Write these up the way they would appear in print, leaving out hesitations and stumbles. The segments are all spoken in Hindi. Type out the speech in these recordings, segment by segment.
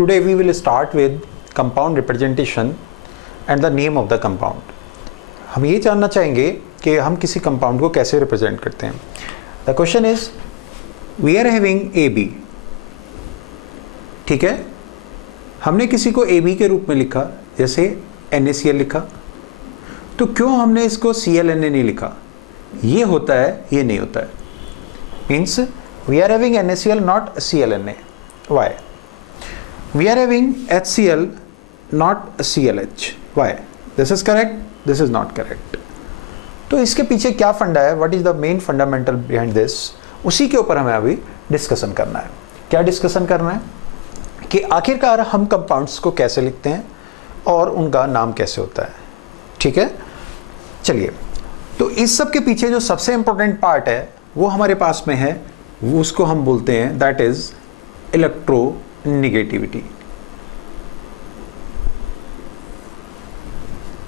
today we will start with compound representation and the name of the compound. हम ये जानना चाहेंगे कि हम किसी कंपाउंड को कैसे रिप्रेजेंट करते हैं. The question is we are having a B. ठीक है, हमने किसी को ए बी के रूप में लिखा, जैसे NaCl लिखा, तो क्यों हमने इसको ClNa नहीं लिखा? ये होता है, ये नहीं होता है. Means we are having NaCl not ClNa. Why? We are having HCl not ClH. Why? This is correct, this is not correct. तो इसके पीछे क्या फंडा है, what is the main fundamental behind this, उसी के ऊपर हमें अभी डिस्कशन करना है. क्या डिस्कशन करना है कि आखिरकार हम कंपाउंड्स को कैसे लिखते हैं और उनका नाम कैसे होता है. ठीक है, चलिए. तो इस सब के पीछे जो सबसे इंपॉर्टेंट पार्ट है वो हमारे पास में है, वो उसको हम बोलते हैं that is electronegativity.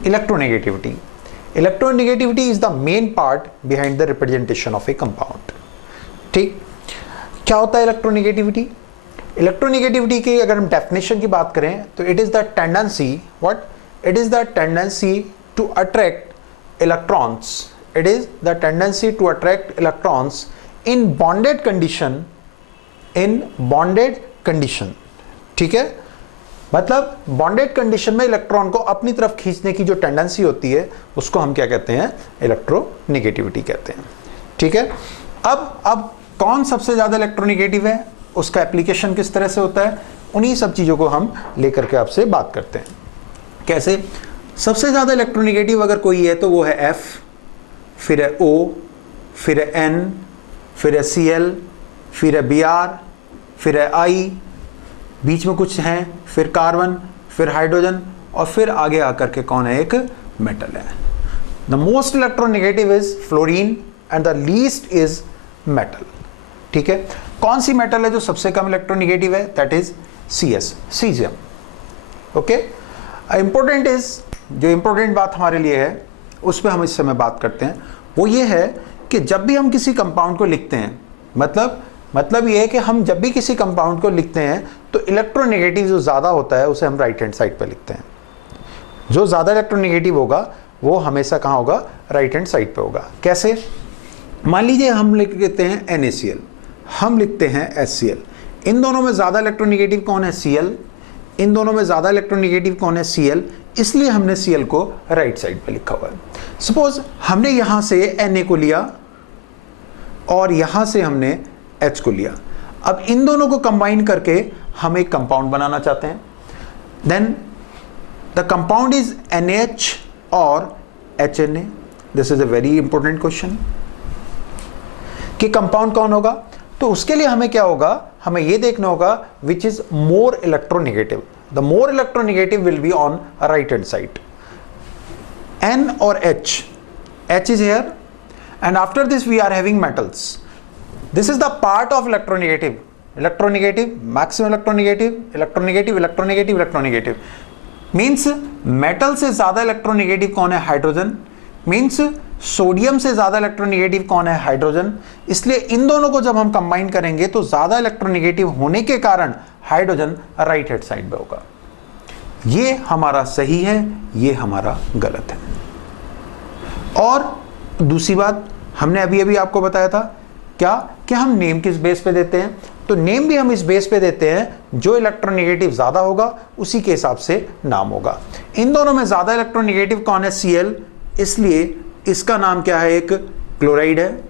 Electronegativity. Electronegativity is the main part behind the representation of A compound. ठीक, क्या होता है इलेक्ट्रोनेगेटिविटी? इलेक्ट्रोनेगेटिविटी की अगर हम डेफिनेशन की बात करें तो it is the tendency, what? It is the tendency to attract electrons. It is the tendency to attract electrons in bonded condition. In bonded condition. ठीक है, मतलब बॉन्डेड कंडीशन में इलेक्ट्रॉन को अपनी तरफ खींचने की जो टेंडेंसी होती है उसको हम क्या कहते हैं? इलेक्ट्रोनेगेटिविटी कहते हैं. ठीक है, अब कौन सबसे ज्यादा इलेक्ट्रोनेगेटिव है, उसका एप्लीकेशन किस तरह से होता है, उन्हीं सब चीजों को हम लेकर के आपसे बात करते हैं. कैसे? सबसे ज्यादा इलेक्ट्रोनेगेटिव अगर कोई है तो वो है F, फिर है O, फिर है N, फिर है Cl, फिर है Br, फिर है I, बीच में कुछ है, फिर कार्बन, फिर हाइड्रोजन, और फिर आगे आकर के कौन है? एक मेटल है. The most electronegative is fluorine and the least is metal. ठीक है, कौन सी मेटल है जो सबसे कम इलेक्ट्रोनेगेटिव है? That is CS, caesium. Okay, important is, जो इंपॉर्टेंट बात हमारे लिए है उस पर हम इस समय बात करते हैं, वो ये है कि जब भी हम किसी कंपाउंड को लिखते हैं, मतलब ये है कि हम जब भी किसी कंपाउंड को लिखते हैं तो इलेक्ट्रोनेगेटिव जो ज़्यादा होता है उसे हम राइट हैंड साइड पर लिखते हैं. जो ज़्यादा इलेक्ट्रोनेगेटिव होगा वो हमेशा कहाँ होगा? राइट हैंड साइड पे होगा. कैसे? मान लीजिए हम लिख देते हैं NaCl, हम लिखते हैं HCl. इन दोनों में ज़्यादा इलेक्ट्रोनेगेटिव कौन है? Cl. इन दोनों में ज़्यादा इलेक्ट्रोनेगेटिव कौन है? Cl. इसलिए हमने Cl को राइट साइड पे लिखा हुआ है. सपोज हमने यहाँ से Na को लिया और यहाँ से हमने H को लिया. अब इन दोनों को कंबाइन करके हम एक कंपाउंड बनाना चाहते हैं. Then the compound is NaH और HNa. This is a very important question कि कंपाउंड कौन होगा. तो उसके लिए हमें क्या होगा? हमें यह देखना होगा which is more electronegative. The more electronegative will be on right hand side. N और H is here, and after this we are having metals. This is the part of electronegative. Electronegative, maximum electronegative, electronegative, electronegative, electronegative. Means metal से ज्यादा इलेक्ट्रोनेगेटिव कौन है? हाइड्रोजन. मीन्स सोडियम से ज्यादा इलेक्ट्रोनेगेटिव कौन है? हाइड्रोजन. इसलिए इन दोनों को जब हम कंबाइन करेंगे तो ज्यादा इलेक्ट्रोनेगेटिव होने के कारण हाइड्रोजन राइट हैंड साइड पे होगा. ये हमारा सही है, ये हमारा गलत है. और दूसरी बात हमने अभी आपको बताया था क्या कि हम नेम किस बेस पे देते हैं. तो नेम भी हम इस बेस पे देते हैं जो इलेक्ट्रोनेगेटिव ज्यादा होगा उसी के हिसाब से नाम होगा. इन दोनों में ज्यादा इलेक्ट्रोनेगेटिव कौन है? Cl. इसलिए इसका नाम क्या है? एक क्लोराइड है.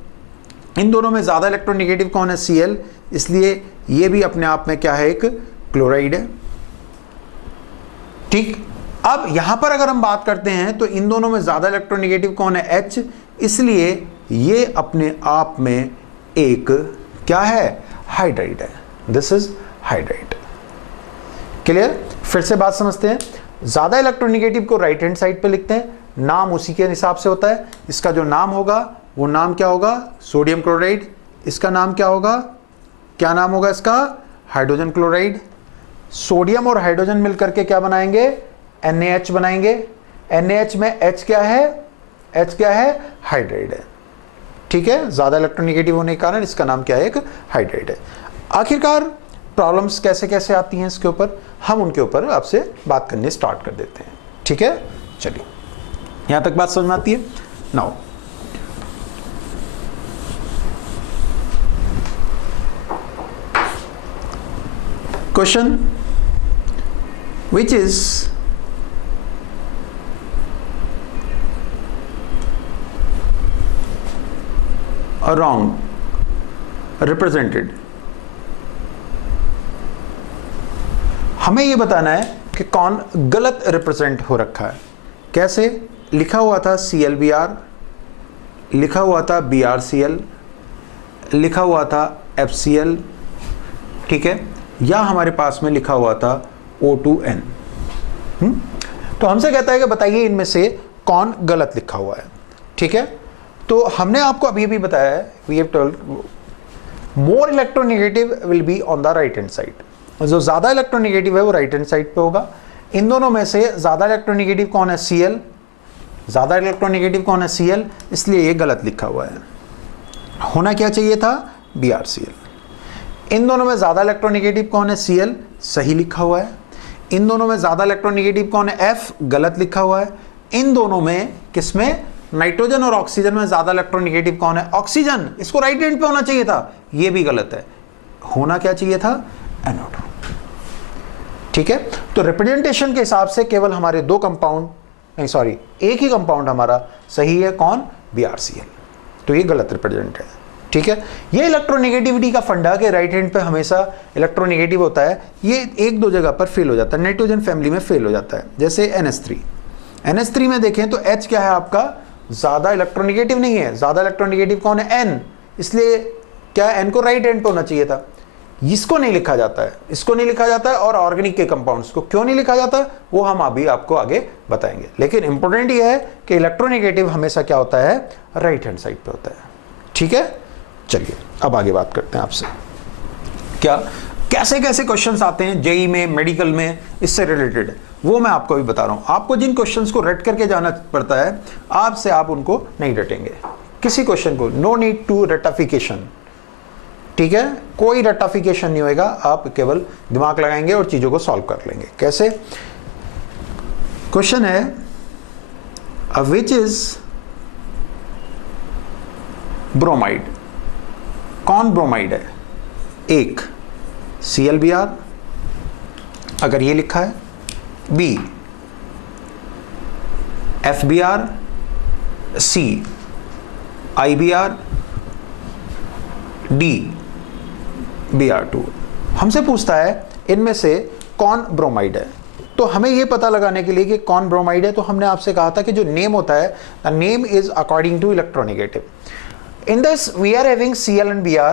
इन दोनों में ज्यादा इलेक्ट्रोनेगेटिव कौन है? Cl. इसलिए ये भी अपने आप में क्या है? एक क्लोराइड है. ठीक, अब यहां पर अगर हम बात करते हैं तो इन दोनों में ज्यादा इलेक्ट्रोनेगेटिव कौन है? H. इसलिए ये अपने आप में एक क्या है? हाइड्राइड है. This is hydride. क्लियर? फिर से बात समझते हैं. ज्यादा इलेक्ट्रोनेगेटिव को राइट हैंड साइड पे लिखते हैं, नाम उसी के हिसाब से होता है. इसका जो नाम होगा वो नाम क्या होगा? Sodium chloride. इसका नाम क्या होगा? क्या नाम होगा इसका? Hydrogen chloride. सोडियम और हाइड्रोजन मिलकर के क्या बनाएंगे? NaH बनाएंगे. NaH में H क्या है? H क्या है? हाइड्राइड है. ठीक है, ज्यादा इलेक्ट्रोनेगेटिव होने के कारण इसका नाम क्या है? एक हाइड्राइड है. आखिरकार प्रॉब्लम्स कैसे कैसे आती हैं इसके ऊपर हम उनके ऊपर आपसे बात करने स्टार्ट कर देते हैं। ठीक है, चलिए यहां तक बात समझ में आती है। Now question which is wrong represented। हमें ये बताना है कि कौन गलत रिप्रेजेंट हो रखा है। कैसे? लिखा हुआ था CLBR, लिखा हुआ था BRCL, लिखा हुआ था FCL, ठीक है, या हमारे पास में लिखा हुआ था O2N। तो हमसे कहता है कि बताइए इनमें से कौन गलत लिखा हुआ है। ठीक है, तो हमने आपको अभी भी बताया है, we have told more electronegative will be on the right hand side. जो ज्यादा इलेक्ट्रोनेगेटिव है वो राइट हैंड साइड पे होगा। इन दोनों में से ज्यादा इलेक्ट्रोनेगेटिव कौन है? Cl। ज्यादा इलेक्ट्रोनेगेटिव कौन है? Cl, इसलिए ये गलत लिखा हुआ है। होना क्या चाहिए था? BRCL। इन दोनों में ज्यादा इलेक्ट्रोनेगेटिव कौन है? Cl, सही लिखा हुआ है। इन दोनों में ज्यादा इलेक्ट्रोनेगेटिव कौन है? F, गलत लिखा हुआ है। इन दोनों में किसमें? नाइट्रोजन और ऑक्सीजन में ज्यादा इलेक्ट्रोनेगेटिव कौन है? ऑक्सीजन। इसको राइट हैंड पे होना चाहिए था, ये भी गलत है। होना क्या चाहिए था? NO2। ठीक है, तो रिप्रेजेंटेशन के हिसाब से केवल हमारे दो कंपाउंड, नहीं सॉरी, एक ही कंपाउंड हमारा सही है। कौन? BRCL। तो ये गलत रिप्रेजेंट है। ठीक है, ये इलेक्ट्रोनेगेटिविटी का फंडा कि राइट हैंड पे हमेशा इलेक्ट्रोनेगेटिव होता है, ये एक दो जगह पर फेल हो जाता है। नाइट्रोजन फैमिली में फेल हो जाता है, जैसे NH3 में देखें तो H क्या है आपका? ज्यादा इलेक्ट्रोनेगेटिव नहीं है। ज्यादा इलेक्ट्रोनेगेटिव कौन है? N, इसलिए क्या N को राइट हैंड पे होना चाहिए था। इसको नहीं लिखा जाता है, इसको नहीं लिखा जाता है, और ऑर्गेनिक के कंपाउंड्स को क्यों नहीं लिखा जाता वो हम अभी आपको आगे बताएंगे। लेकिन इंपॉर्टेंट ये है कि इलेक्ट्रोनेगेटिव हमेशा क्या होता है? राइट हैंड साइड पे होता है। ठीक है, चलिए अब आगे बात करते हैं आपसे। क्या कैसे कैसे क्वेश्चंस आते हैं जेई में, मेडिकल में, इससे रिलेटेड वो मैं आपको भी बता रहा हूं। आपको जिन क्वेश्चंस को रट करके जाना पड़ता है, आपसे आप उनको नहीं रटेंगे। किसी क्वेश्चन को नो नीड टू रटाफिकेशन। ठीक है, कोई रटाफिकेशन नहीं होएगा, आप केवल दिमाग लगाएंगे और चीजों को सॉल्व कर लेंगे। कैसे? क्वेश्चन है विच इज ब्रोमाइड। कौन ब्रोमाइड है? एक CLBr, अगर ये लिखा है, B FBr, C IBr, D BR2। हमसे पूछता है इनमें से कौन ब्रोमाइड है। तो हमें यह पता लगाने के लिए कि कौन ब्रोमाइड है, तो हमने आपसे कहा था कि जो नेम होता है, the name is according to electronegative. In this we are having Cl and Br,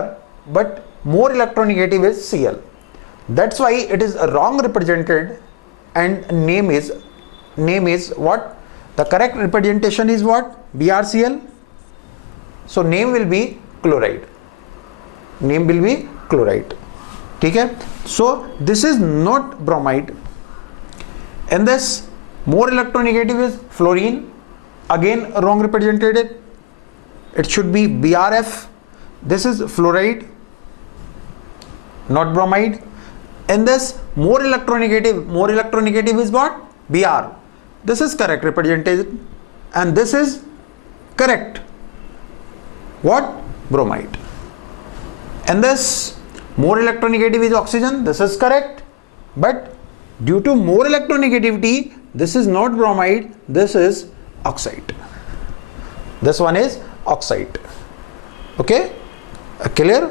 but more electronegative is Cl. That's why it is wrong represented, and name is what? The correct representation is what? BrCl. So name will be chloride. Name will be chloride. ठीक है? So this is not bromide. And this more electronegative is fluorine. Again wrong represented. It should be BRF. This is fluoride, not bromide. And this more electronegative is what? Br. This is correct representation, and this is correct. What? Bromide. And this more electronegative is oxygen. This is correct, but due to more electronegativity, this is not bromide. This is oxide. This one is oxide. Okay, clear?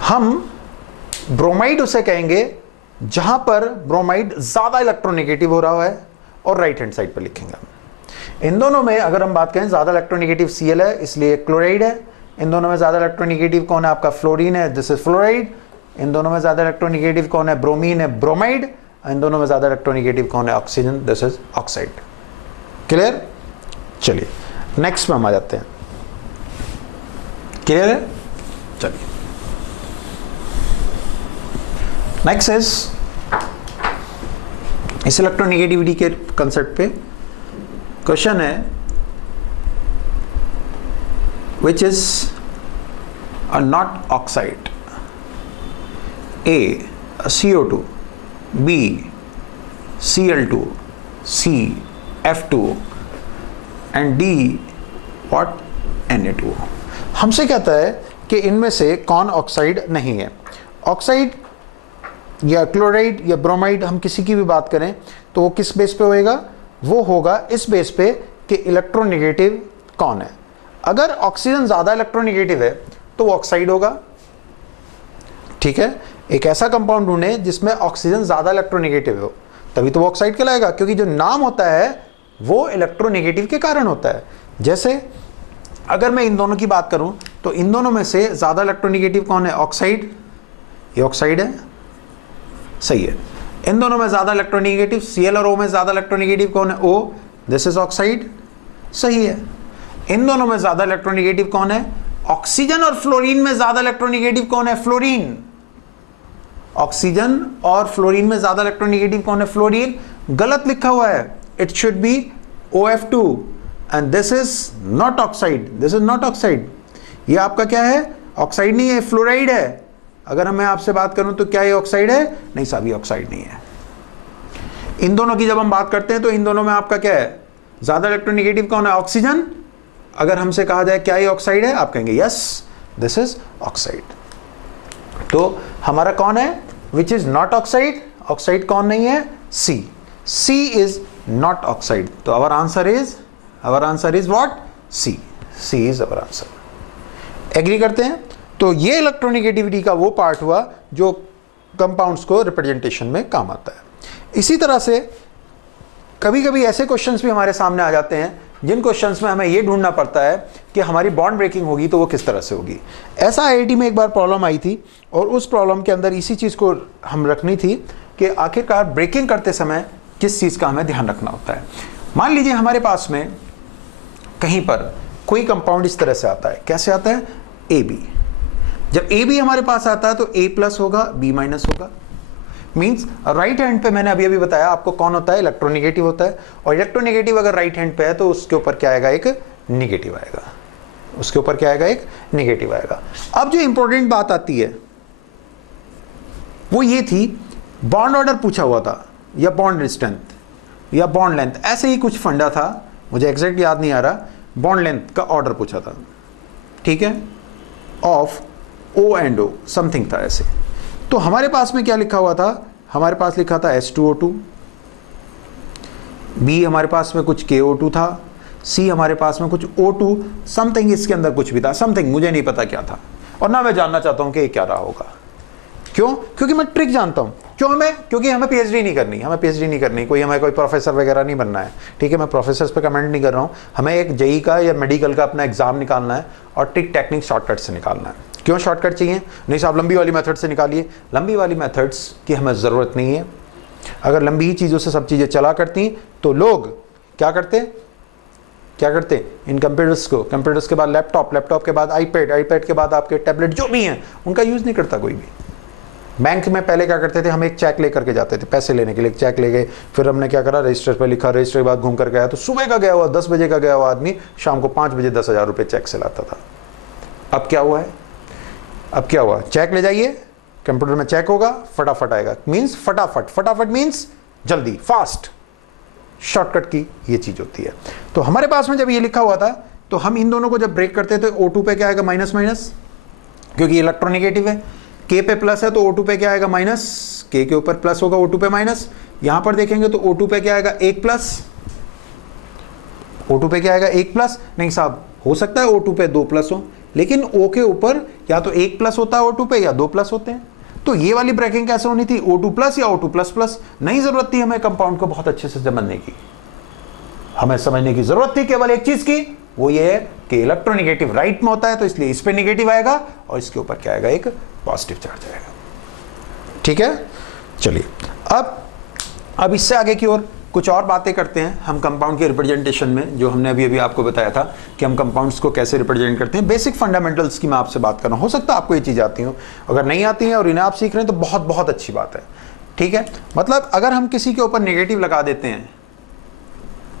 हम ब्रोमाइड उसे कहेंगे जहां पर ब्रोमाइड ज्यादा इलेक्ट्रोनेगेटिव हो रहा है, और राइट हैंड साइड पर लिखेंगे। इन दोनों में अगर हम बात करें, ज्यादा इलेक्ट्रोनेगेटिव Cl है, इसलिए क्लोराइड है। इन दोनों में ज्यादा इलेक्ट्रोनेगेटिव कौन है? आपका फ्लोरीन है, दिस इज फ्लोराइड। इन दोनों में ज्यादा इलेक्ट्रोनेगेटिव कौन है? ब्रोमीन है, ब्रोमाइड। इन दोनों में ज्यादा इलेक्ट्रोनेगेटिव कौन है? Oxygen, this is oxide. Clear? चलिए नेक्स्ट में हम आ जाते हैं। क्लियर है? चलिए नेक्स्ट इज इस इलेक्ट्रोनेगेटिविटी के कंसेप्ट पे क्वेश्चन है, which is a not oxide. A CO2 B Cl2 C F2 and D what Na2। हमसे कहता है कि इनमें से कौन ऑक्साइड नहीं है। ऑक्साइड या क्लोराइड या ब्रोमाइड, हम किसी की भी बात करें तो वो किस बेस पे होएगा? वो होगा इस बेस पे कि इलेक्ट्रोनेगेटिव कौन है। अगर ऑक्सीजन ज्यादा इलेक्ट्रोनेगेटिव है तो वो ऑक्साइड होगा, ठीक है। एक ऐसा कंपाउंड ढूंढे जिसमें ऑक्सीजन ज्यादा इलेक्ट्रोनेगेटिव हो, तभी तो वो ऑक्साइड कहलाएगा, क्योंकि जो नाम होता है वो इलेक्ट्रोनेगेटिव के कारण होता है। जैसे अगर मैं इन दोनों की बात करूं तो इन दोनों में से ज्यादा इलेक्ट्रोनेगेटिव कौन है? ऑक्साइड। ये ऑक्साइड है, सही है। इन दोनों में ज्यादा इलेक्ट्रोनेगेटिव Cl और O में ज्यादा इलेक्ट्रोनेगेटिव कौन है? O, दिस इज ऑक्साइड, सही है। इन दोनों में ज्यादा इलेक्ट्रोनेगेटिव कौन है? ऑक्सीजन और फ्लोरीन में ज्यादा इलेक्ट्रोनेगेटिव कौन है? फ्लोरीन। ऑक्सीजन और फ्लोरीन में ज्यादा इलेक्ट्रोनेगेटिव कौन है? फ्लोरीन। गलत लिखा हुआ है, it should be OF2 and this is not oxide, this is not oxide. ये आपका क्या है? ऑक्साइड नहीं है, फ्लोराइड है। अगर मैं आपसे बात करूं तो क्या ये ऑक्साइड है? नहीं साहब, ये ऑक्साइड नहीं है। इन दोनों की जब हम बात करते हैं तो इन दोनों में आपका क्या है? ज्यादा इलेक्ट्रोनेगेटिव कौन है? ऑक्सीजन। अगर हमसे कहा जाए क्या ये ऑक्साइड है, आप कहेंगे यस दिस इज ऑक्साइड। तो हमारा कौन है which is not oxide? Oxide कौन नहीं है? C. C is not oxide. तो our answer is what? C. C is our answer. Agree करते हैं? तो ये इलेक्ट्रोनेगेटिविटी का वो पार्ट हुआ जो कंपाउंड्स को रिप्रेजेंटेशन में काम आता है। इसी तरह से कभी कभी ऐसे क्वेश्चंस भी हमारे सामने आ जाते हैं जिन क्वेश्चंस में हमें ये ढूंढना पड़ता है कि हमारी बॉन्ड ब्रेकिंग होगी तो वो किस तरह से होगी। ऐसा आईआईटी में एक बार प्रॉब्लम आई थी और उस प्रॉब्लम के अंदर इसी चीज़ को हम रखनी थी कि आखिरकार ब्रेकिंग करते समय किस चीज़ का हमें ध्यान रखना होता है। मान लीजिए हमारे पास में कहीं पर कोई कंपाउंड इस तरह से आता है। कैसे आता है? AB। जब AB हमारे पास आता है तो A+ होगा, B- होगा। मींस राइट हैंड पे मैंने अभी बताया आपको कौन होता है? इलेक्ट्रोनेगेटिव होता है। और इलेक्ट्रोनेगेटिव अगर राइट हैंड पे है तो उसके ऊपर क्या आएगा? एक नेगेटिव आएगा। उसके ऊपर क्या आएगा? एक नेगेटिव आएगा। अब जो इंपॉर्टेंट बात आती है वो ये थी, बॉन्ड ऑर्डर पूछा हुआ था या बॉन्ड स्ट्रेंथ या बॉन्ड लेंथ, ऐसे ही कुछ फंडा था, मुझे एग्जैक्ट याद नहीं आ रहा। बॉन्ड लेंथ का ऑर्डर पूछा था, ठीक है, of O and O something था ऐसे। तो हमारे पास में क्या लिखा हुआ था? हमारे पास लिखा था H2O2, B हमारे पास में कुछ KO2 था, C हमारे पास में कुछ O2 समथिंग, इसके अंदर कुछ भी था समथिंग, मुझे नहीं पता क्या था और ना मैं जानना चाहता हूं कि ये क्या रहा होगा। क्यों? क्योंकि मैं ट्रिक जानता हूं। क्योंकि हमें पीएचडी नहीं करनी, हमें कोई प्रोफेसर वगैरह नहीं बनना है, ठीक है। मैं प्रोफेसर पे कमेंट नहीं कर रहा हूं। हमें एक जेई का या मेडिकल का अपना एग्जाम निकालना है और ट्रिक टेक्निक शॉर्टकट से निकालना है। क्यों शॉर्टकट चाहिए? नहीं साहब लंबी वाली मेथड से निकालिए। लंबी वाली मेथड्स की हमें ज़रूरत नहीं है। अगर लंबी ही चीज़ों से सब चीज़ें चला करती तो लोग क्या करते? इन कंप्यूटर्स के बाद लैपटॉप के बाद आईपैड के बाद आपके टैबलेट जो भी हैं उनका यूज़ नहीं करता कोई भी। बैंक में पहले क्या करते थे? हम एक चेक लेकर के जाते थे, पैसे लेने के लिए एक चेक ले गए, फिर हमने क्या करा? रजिस्टर पर लिखा, रजिस्टर के बाद घूम कर गया। तो सुबह का गया हुआ 10 बजे का गया हुआ आदमी शाम को 5 बजे 10,000 रुपये चेक से लाता था। अब क्या हुआ? चेक ले जाइए, कंप्यूटर में चेक होगा, फटाफट आएगा। मींस फटाफट मींस जल्दी, फास्ट, शॉर्टकट की ये चीज होती है। तो हमारे पास में जब ये लिखा हुआ था तो हम इन दोनों को जब ब्रेक करते थे O2 पे क्या आएगा? माइनस, क्योंकि इलेक्ट्रोनेगेटिव है। K पे प्लस है तो O2 पे क्या आएगा? माइनस। K के ऊपर प्लस होगा, O2 पे माइनस। यहां पर देखेंगे तो O2 पे क्या आएगा? 1+। O2 पे क्या आएगा? 1+। नहीं साहब, हो सकता है O2 पे 2+ हो, लेकिन O के ऊपर या तो 1+ होता है O2 पे या 2+ होते हैं। तो ये वाली ब्रेकिंग कैसे होनी थी? O2+ या O2++। नहीं जरूरत थी हमें कंपाउंड को बहुत अच्छे से समझने की, हमें समझने की जरूरत थी केवल एक चीज की, वो ये है कि इलेक्ट्रोनेगेटिव राइट में होता है तो इसलिए इस पे नेगेटिव आएगा और इसके ऊपर क्या आएगा? एक पॉजिटिव चार्ज आएगा। ठीक है, चलिए अब इससे आगे की ओर कुछ और बातें करते हैं हम कंपाउंड के रिप्रेजेंटेशन में, जो हमने अभी आपको बताया था कि हम कंपाउंड्स को कैसे रिप्रेजेंट करते हैं। बेसिक फंडामेंटल्स की मैं आपसे बात कर रहा हूं, हो सकता है आपको ये चीज़ आती हो, अगर नहीं आती है और इन्हें आप सीख रहे हैं तो बहुत बहुत अच्छी बात है। ठीक है, मतलब अगर हम किसी के ऊपर नेगेटिव लगा देते हैं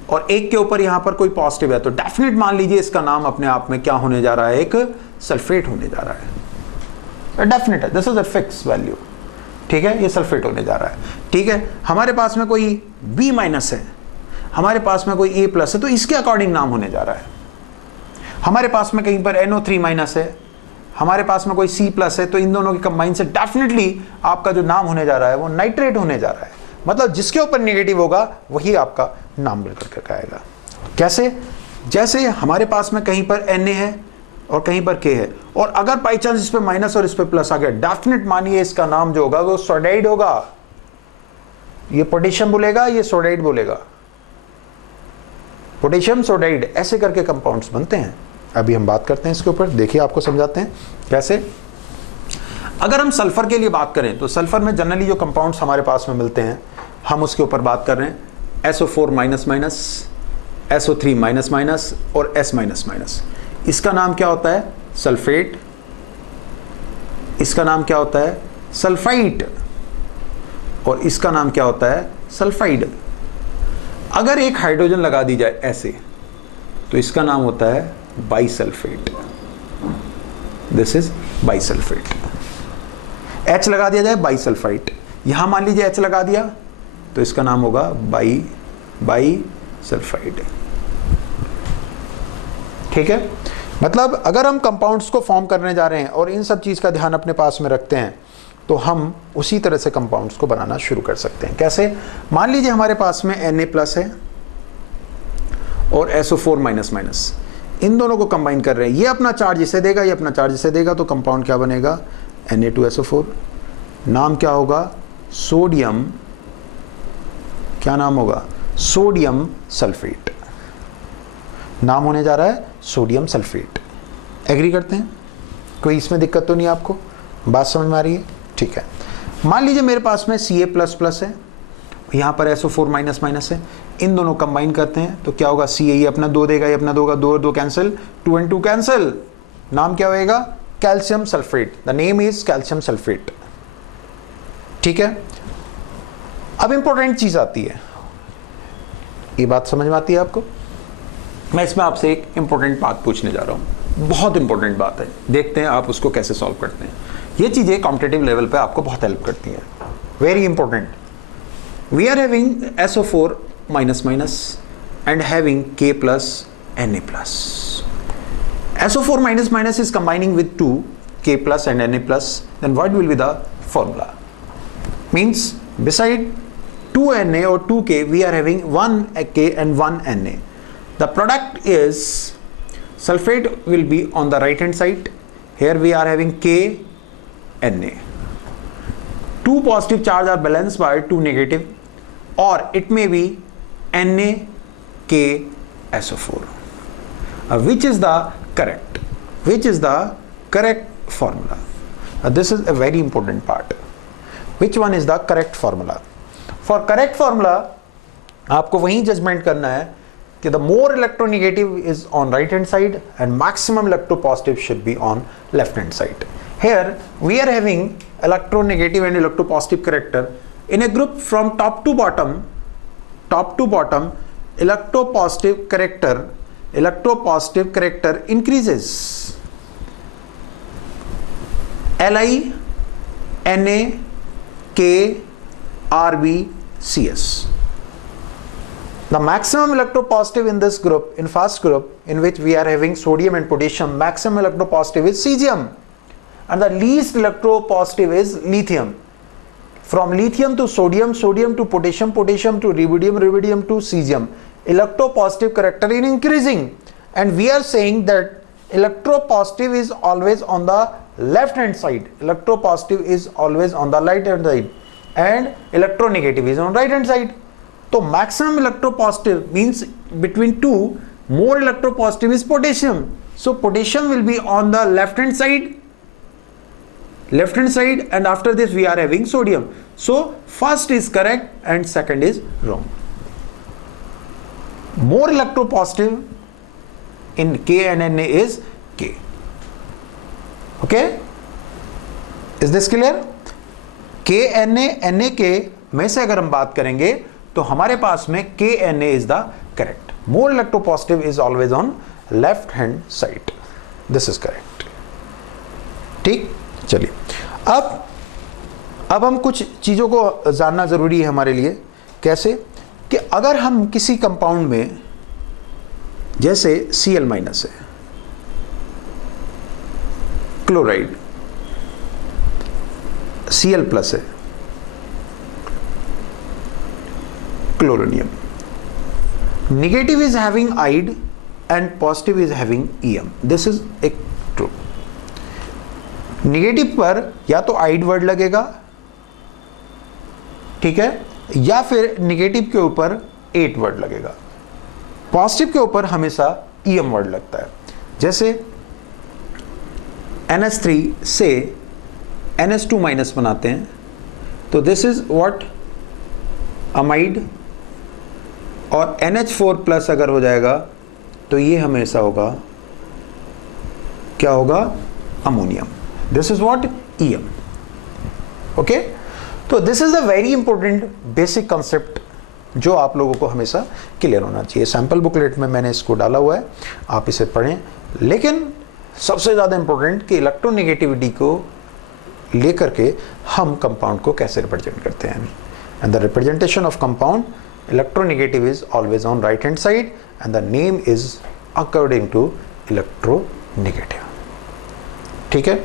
और एक के ऊपर यहां पर कोई पॉजिटिव है तो डेफिनेट मान लीजिए इसका नाम अपने आप में क्या होने जा रहा है? एक सल्फेट होने जा रहा है। डेफिनेट है, this is a fix value. ठीक है, ये सल्फेट होने जा रहा है। ठीक है, हमारे पास में कोई B माइनस है, हमारे पास में कोई A प्लस है, तो इसके अकॉर्डिंग नाम होने जा रहा है। हमारे पास में कहीं पर NO3 माइनस है, हमारे पास में कोई C प्लस है, तो इन दोनों के कंबाइन से डेफिनेटली आपका जो नाम होने जा रहा है वो नाइट्रेट होने जा रहा है। मतलब जिसके ऊपर नेगेटिव होगा वही आपका नाम मिलकर के आएगा। कैसे? जैसे हमारे पास में कहीं पर Na है और कहीं पर K है, और अगर बाई चांस इस पे माइनस और इस पे प्लस आ गया, डेफिनेट मानिए इसका नाम जो होगा वो सोडाइड होगा। ये पोटेशियम बोलेगा, ये सोडाइड बोलेगा, पोटेशियम सोडाइड, ऐसे करके कंपाउंड्स बनते हैं। अभी हम बात करते हैं इसके ऊपर, देखिए आपको समझाते हैं कैसे। अगर हम सल्फर के लिए बात करें तो सल्फर में जनरली जो कंपाउंड्स हमारे पास में मिलते हैं हम उसके ऊपर बात कर रहे हैं। SO4 minus minus, SO3 minus minus और S माइनस माइनस। इसका नाम क्या होता है? सल्फेट। इसका नाम क्या होता है? सल्फाइट। और इसका नाम क्या होता है? सल्फाइड। अगर एक हाइड्रोजन लगा दी जाए ऐसे, तो इसका नाम होता है bisulphate. This is bisulphate. H लगा दिया जाए, बाइसल्फाइट। यहां मान लीजिए H लगा दिया, तो इसका नाम होगा बाइसल्फाइड। ठीक है, मतलब अगर हम कंपाउंड्स को फॉर्म करने जा रहे हैं और इन सब चीज का ध्यान अपने पास में रखते हैं तो हम उसी तरह से कंपाउंड्स को बनाना शुरू कर सकते हैं। कैसे? मान लीजिए हमारे पास में Na प्लस है और SO4 माइनस माइनस, इन दोनों को कंबाइन कर रहे हैं। ये अपना चार्ज इसे देगा, ये अपना चार्ज इसे देगा, तो कंपाउंड क्या बनेगा? Na2SO4। नाम क्या होगा? सोडियम। क्या नाम होगा? Sodium sulphate. नाम होने जा रहा है सोडियम सल्फेट। एग्री करते हैं? कोई इसमें दिक्कत तो नहीं आपको? बात समझ में आ रही है? ठीक है। मान लीजिए मेरे पास में Ca प्लस प्लस है, यहाँ पर SO4 माइनस माइनस है, इन दोनों कंबाइन करते हैं तो क्या होगा? Ca ये अपना 2 देगा, ये अपना 2 होगा, 2 और 2 कैंसिल, 2 and 2 कैंसिल। नाम क्या होएगा? Calcium sulphate. The name is calcium sulphate. ठीक है, अब इंपॉर्टेंट चीज आती है, ये बात समझ में आती है आपको? मैं इसमें आपसे एक इंपॉर्टेंट बात पूछने जा रहा हूं, बहुत इंपॉर्टेंट बात है, देखते हैं आप उसको कैसे सॉल्व करते हैं। ये चीजें कॉम्पिटिटिव लेवल पे आपको बहुत हेल्प करती हैं, very important. We are having SO4 minus minus and having K plus Na plus. SO4 minus minus is combining with 2 K plus and Na plus, then what will be the formula? Means beside 2 Na or 2 K we are having 1 K and 1 Na. The product is sulfate will be on the right hand side. Here we are having K Na. 2 positive charge are balanced by 2 negative, or it may be Na K SO4. Which is the correct? Which is the correct formula? This is a very important part. Which one is the correct formula? For correct formula, आपको वही जजमेंट करना है कि the more electronegative is on right hand side and maximum electropositive should be on left hand side. Here we are having electronegative and electropositive character in a group from top to bottom, electropositive character increases. Li, Na, K, Rb, Cs. The maximum electropositive in this group, in first group, in which we are having sodium and potassium, maximum electropositive is cesium, and the least electropositive is lithium. From lithium to sodium, sodium to potassium, potassium to rubidium, rubidium to cesium, electropositive character is increasing, and we are saying that electropositive is always on the left hand side, electropositive is always on the right hand side, and electronegative is on right hand side. So maximum electropositive means between two, more electropositive is potassium, so potassium will be on the left hand side, and after this we are having sodium. So first is correct and second is wrong. More electropositive in K and Na is K. Okay, is this clear? K Na Na K में से अगर हम बात करेंगे तो हमारे पास में K Na is the correct. More electropositive is always on left hand side. This is correct. ठीक, चलिए अब अब हम कुछ चीज़ों को जानना ज़रूरी है हमारे लिए। कैसे कि अगर हम किसी कंपाउंड में, जैसे Cl- है, क्लोराइड, Cl+ है, chloronium, negative is having ide and positive is having Em, this is एक ट्रू। नेगेटिव पर या तो आइड वर्ड लगेगा, ठीक है, या फिर नेगेटिव के ऊपर 8 वर्ड लगेगा। पॉजिटिव के ऊपर हमेशा Em वर्ड लगता है। जैसे NH3 से NH2- बनाते हैं, तो दिस इज व्हाट, अमाइड, और NH4+ अगर हो जाएगा तो ये हमेशा होगा, क्या होगा, ammonium. This is what, Em। Okay, तो this is a very important basic concept जो आप लोगों को हमेशा क्लियर होना चाहिए। सैंपल बुकलेट में मैंने इसको डाला हुआ है, आप इसे पढ़ें। लेकिन सबसे ज़्यादा इंपॉर्टेंट कि इलेक्ट्रोनेगेटिविटी को लेकर के हम कंपाउंड को कैसे रिप्रेजेंट करते हैं। And the representation of compound, electronegative is always on right hand side and the name is according to electronegative. ठीक है,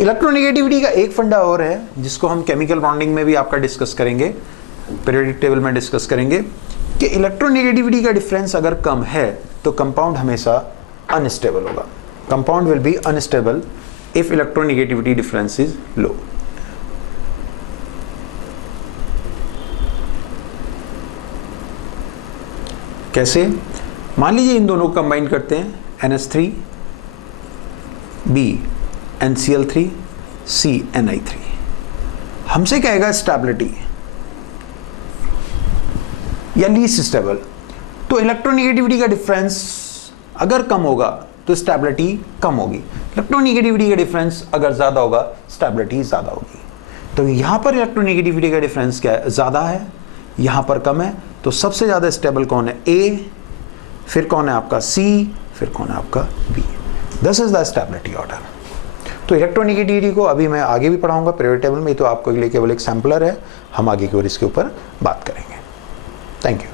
इलेक्ट्रोनेगेटिविटी का एक फंडा और है जिसको हम केमिकल बॉन्डिंग में भी आपका डिस्कस करेंगे, पीरियोडिक टेबल में डिस्कस करेंगे, कि इलेक्ट्रोनेगेटिविटी का डिफरेंस अगर कम है तो कंपाउंड हमेशा अनस्टेबल होगा। Compound will be unstable if electronegativity difference is low. कैसे, मान लीजिए इन दोनों को कंबाइन करते हैं, NH3 B NCl3 C Ni3, हमसे कहेगा स्टेबिलिटी या लीस्ट स्टेबल। तो इलेक्ट्रोनेगेटिविटी का डिफरेंस अगर कम होगा तो स्टेबिलिटी कम होगी, इलेक्ट्रोनेगेटिविटी का डिफरेंस अगर ज्यादा होगा स्टेबिलिटी ज्यादा होगी। तो यहां पर इलेक्ट्रोनेगेटिविटी का डिफरेंस क्या है, ज्यादा है, यहां पर कम है। तो सबसे ज्यादा स्टेबल कौन है, A, फिर कौन है आपका C, फिर कौन है आपका B। This is the stability order. तो इलेक्ट्रोनेगेटिविटी को अभी मैं आगे भी पढ़ाऊंगा पीरियोडिक टेबल में, तो आपको लिए केवल एक सैम्पलर है, हम आगे की ओर इसके ऊपर बात करेंगे। Thank you.